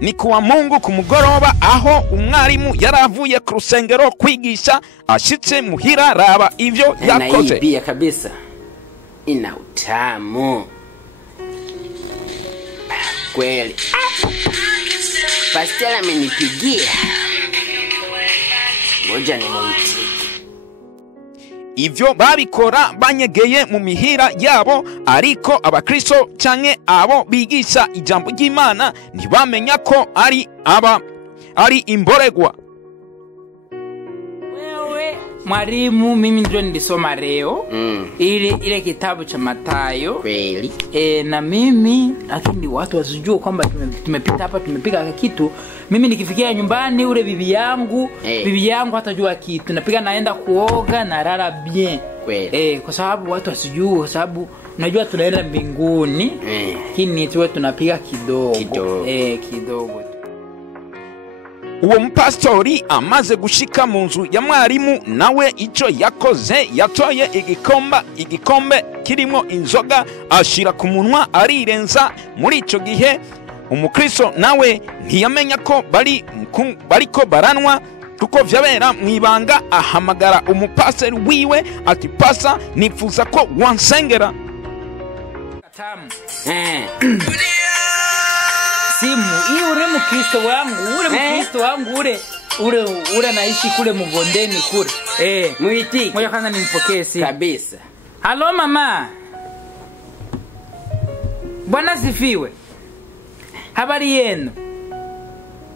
ni kuwa Mungu ku mugoroba aho umwarimu yaravuye ku rusengero kwigisha ashitse muhira raba ivyo yakoze. Na bia kabisa ina utamu kweli. Pastela amenipigia, ngoja nimuite. Ivyo babikora banyegeye mu mihira yabo, ariko abakristo canke abo bigisha ijambo ry'Imana ntibamenya ko ari imboregwa. Mwalimu, mimi ndio nilisoma leo ile kitabu cha Mathayo kweli. Na mimi lakini watu wasijue kwamba tumepita hapa tumepiga kitu. Mimi nikifikia nyumbani ule bibi yangu hatajua kitu. Napiga naenda kuoga na lala bien. Kweli. Kwa sababu watu wasijue, kwa sababu unajua tunaenda mbinguni. Lakini tuwe tunapiga kidogo. Kidogo. Uwo mpastori amaze gushika mu nzu ya mwarimu, nawe ico yakoze yatoye igikombe kirimo inzoga ashira ku munwa arirenza. Muri ico gihe umukristo nawe ntiyamenya ko bariko baranwa, kuko vyabera mwibanga. Ahamagara umupastori wiwe ati, pasa nifuza ko wansengera. Simu hii ule mkristo wangu ule naishi kule Mugondeni kule. Muiti. Ngoja kwanza nimpokee simu. Kabisa. Halo mama. Bwana sifiwe. Habari yenu?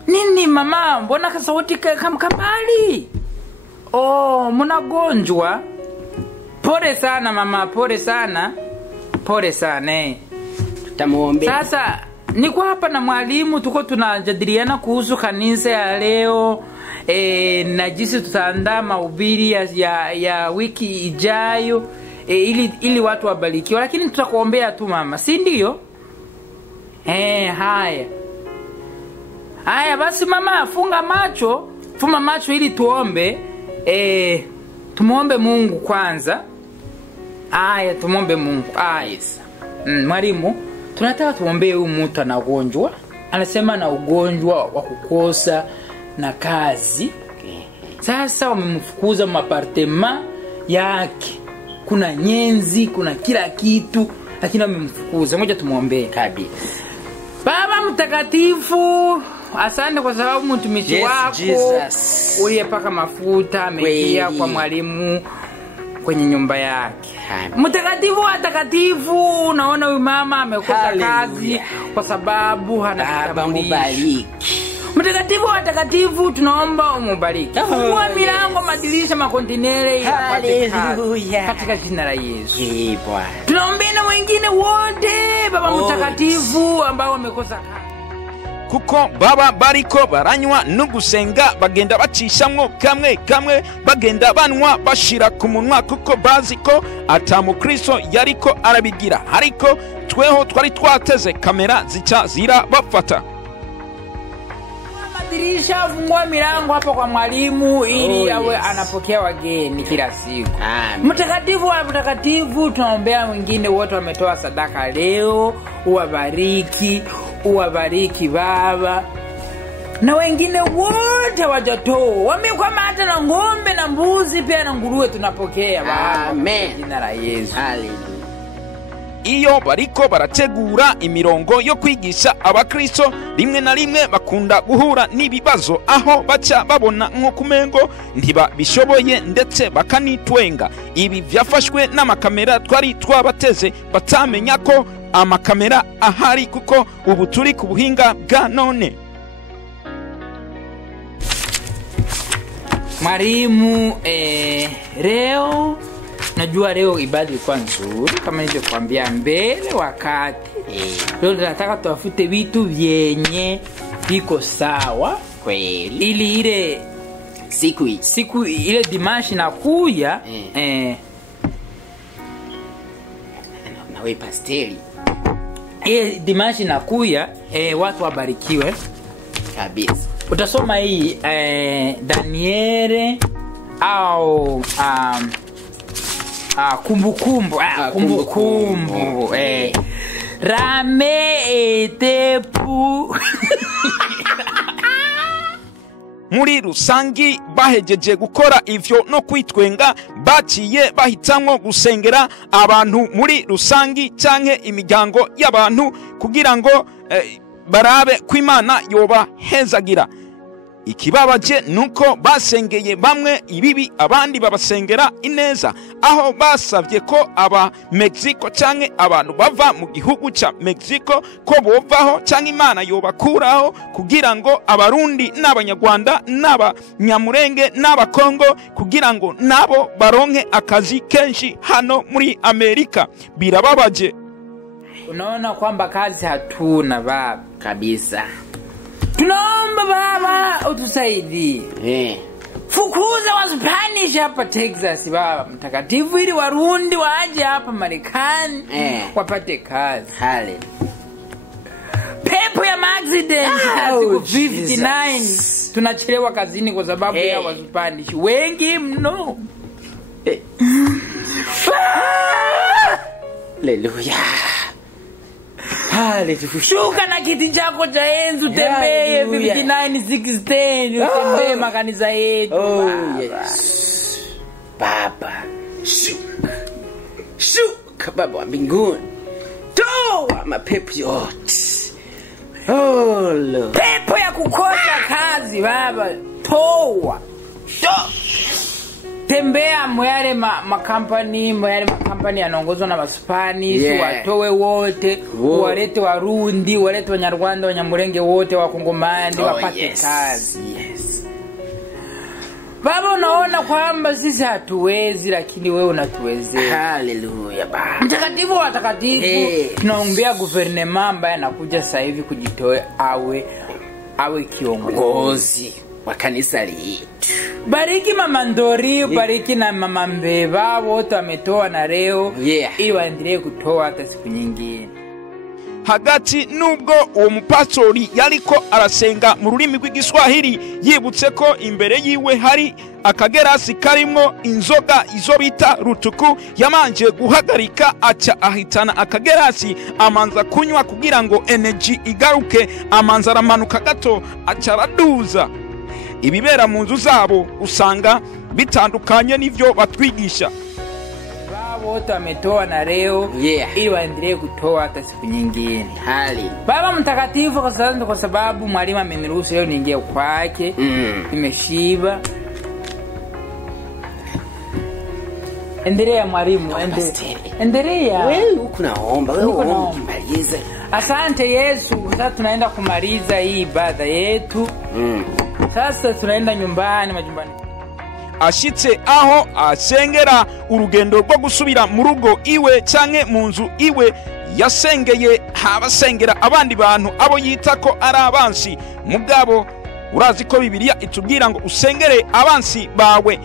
Nini mama? Mbona kasauti kambali? Mnagonjwa? Pole sana mama, pole sana. Pole sana. Tutamuombe. Sasa niko hapa na mwalimu, tuko tunajadiliana kuhusu kanisa ya leo na jinsi tutaandaa mahubiri ya wiki ijayo ili watu wabarikiwe, lakini tutakuombea tu mama, si ndio? Haya basi mama, funga macho ili tuombe. Tumuombe Mungu kwanza. Haya, tumuombe Mungu. Yes. Mwalimu, tunataka tuombee huyu mtu anagonjwa. Anasema na ugonjwa wa kukosa na kazi. Sasa wamemfukuza mapartema yake. Kuna nyenzi, kuna kila kitu, lakini wamemfukuza. Ngoja tumuombee kabisa. Baba mtakatifu, asante kwa sababu mtumishi wako uliyepaka mafuta amekia kwa mwalimu kwenye nyumba yake. Mtakatifu wa takatifu, unaona huyu mama amekosa kazi kwa sababu hana kitambulisho. Mtakatifu wa takatifu, tunaomba umubariki. Fungua milango, madirisha, makontinere katika jina la Yesu. Tunaombea na wengine wote Baba mtakatifu ambao wamekosa kazi. Kuko baba bariko baranywa nugusenga bagenda bacishamwo kamwe bagenda banwa bashira ku munwa, kuko baziko atamukristo yariko arabigira. Ariko tweho twari twateze kamera zica zira bafata. Madirisha, fungua milango hapa kwa mwalimu ili awe anapokea wageni kila siku. Mtakatifu wa mtakatifu, tunaombea wengine wote wametoa sadaka leo, uwabariki Baba. Na wengine wote wajatoa, wamekwama hata na ngombe na mbuzi pia na nguruwe tunapokea Baba. Amen. Jina la Yesu. Hallelujah. Iyo bariko barategura imirongo yo kwigisha abakristo, rimwe na rimwe bakunda guhura n'ibibazo aho baca babona nk'ukumengo ntibabishoboye ndetse bakanitwenga. Ibi vyafashwe n'amakamera twari twabateze, batamenya ko amakamera ahari, kuko ubu turi ku buhinga bwa none. Mwalimu, leo najua leo ibada ilikuwa nzuri kama nilivyokuambia mbele wakati. Leo tunataka tuafute vitu vyenye viko sawa kweli, ili ile siku ile dimanche nakuja na wewe pasteli dimanche nakuja watu wabarikiwe kabisa. Utasoma hii Daniele au kumbukumbu rame etepu. muri rusangi bahejeje gukora ivyo no kwitwenga baciye bahitamwo gusengera abantu muri rusangi canke imiryango y'abantu kugira ngo barabe ko Imana yoba hezagira. Ikibabaje nuko basengeye bamwe ibibi abandi babasengera ineza, aho basavye ko aba Mexico canke abantu bava mu gihugu ca Mexico ko bovaho canke Imana yobakuraho kugira ngo abarundi n'abanyarwanda n'abanyamurenge n'abakongo kugira ngo nabo baronke akazi kenshi hano muri Amerika. Birababaje. Unaona kwamba kazi hatuna baba kabisa. Tunaomba baba utusaidie. Fukuza wa Spanish hapa Texas baba mtakatifu ili Warundi waje hapa Marekani wapate kazi. Hale. Pepo ya accident siku 59 tunachelewa kazini kwa sababu ya wa Spanish wengi mno. Haleluya. Shuka na kiti chako cha enzi utembee 59-16 utembee makanisa yetu. Yes. Baba. Shuka Baba wa mbinguni. Toa mapepo yote. Lord. Pepo ya kukosa kazi baba toa. Tembea mwale makampani yanaongozwa na Spanish watowe wote walete Warundi walete Wanyarwanda Wanyamurenge wote Wakongomani wapate kazi. Baba unaona kwamba sisi hatuwezi lakini wewe unatuwezea. Haleluya Baba. Mtakatifu wa watakatifu tunaombea guvernema ambaye anakuja sasa hivi kujitoa awe kiongozi wa kanisa letu. Bariki mama Ndori, bariki na mama Mbeba wote wametoa na leo ili waendelee kutoa hata siku nyingine. Hagati nubwo uwo mupastori yariko arasenga mu rurimi rw'igiswahili yibutse ko imbere yiwe hari akagerasi karimwo inzoga izo bita rutuku, yamanje guhagarika aca ahitana akagerasi amanza kunywa kugira ngo energy igaruke, amanza aramanuka gato aca araduza. Ibibera mu nzu zabo usanga bitandukanye n'ivyo batwigisha. Wote wametoa na leo ili waendelee kutoa hata siku nyingine. Baba mtakatifu kwa sababu mwalimu ameniruhusu leo niingie kwake. Nimeshiba. Endelea mwalimu, endelea. Wewe uko naomba, wewe ukimaliza. Asante Yesu, sasa tunaenda kumaliza hii ibada yetu. Sasa tunaenda majumbani. Ashitse aho asengera urugendo rwo gusubira mu rugo iwe canke mu nzu iwe yasengeye habasengera abandi bantu abo yita ko ari abansi. Mugabo urazi ko Bibiliya itubwira ngo usengere abansi bawe.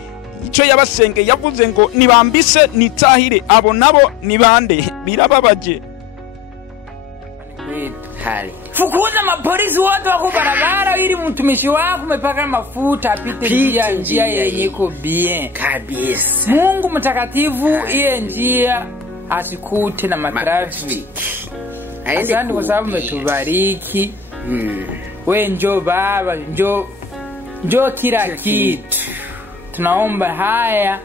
Ico yabasenge yavuze ngo nibambise nitahire, abo nabo nibande. Birababaje. Fukuza mapolisi wote wako barabara ili mtumishi wako umepaka mafuta apite njia yenye iko bien kabisa. Mungu mtakatifu ile njia asikute na matrafiki. Asante kwa sababu umetubariki. Wewe njoo Baba, njoo kila kitu. Tunaomba haya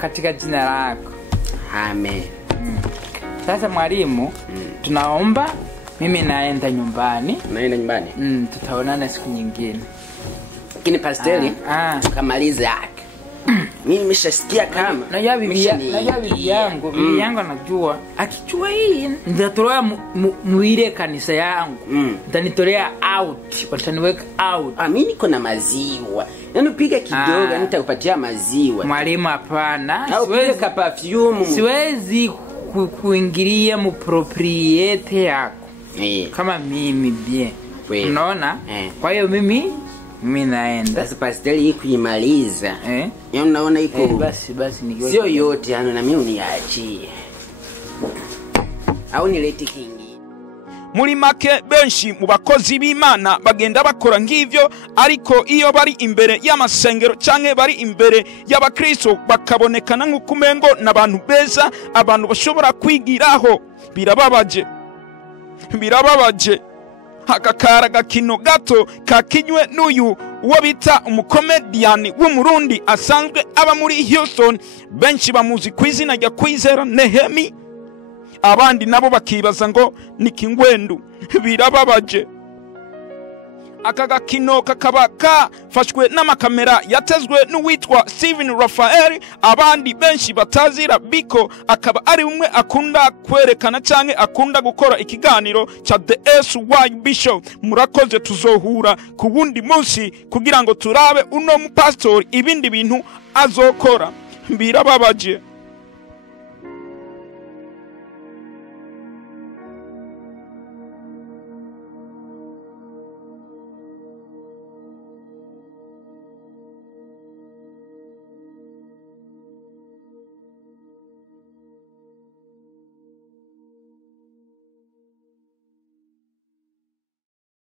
katika jina lako. Amen. Sasa mwalimu, tunaomba mimi naenda nyumbani. Naenda nyumbani? Tutaonana siku nyingine. Lakini pasteli tukamalize yake. Mimi nimeshasikia kama najua bibi yangu anajua akijua hii nitatoa muile kanisa yangu. Nitanitolea out, wataniweka out. Mimi niko na maziwa. Yaani piga kidogo nitakupatia maziwa. Mwalimu hapana. Siwezi ka perfume. Siwezi kuingilia mu propriete yako. Kama mimi bien. Unaona? Kwa hiyo mimi naenda. Sasa pasteli hii kuimaliza. Yaani unaona iko basi nikiwa sio yote yani na mimi uniachie. Au nilete kingi. Muri make benshi mu bakozi b'Imana bagenda bakora ngivyo, ariko iyo bari imbere y'amasengero canke bari imbere y'abakristo bakabonekana nk'ukumengo n'abantu beza, abantu bashobora kwigiraho. Birababaje. birababaje aka kara gakino gato kakinywe n'uyu uwo bita umukomediyani w'umurundi asanzwe aba muri Houston, benshi bamuzi ku izina rya Kwizera Nehemi, abandi nabo bakibaza ngo ni Kingwendu. Birababaje. Aka gakino kakaba kafashwe n'amakamera yatezwe n'uwitwa Steven Raphael, abandi benshi batazira Biko akaba ari umwe akunda kwerekana canke akunda gukora ikiganiro cha The SYB Show. Murakoze, tuzohura ku wundi munsi kugira ngo turabe uno mupastori ibindi bintu azokora. Birababaje.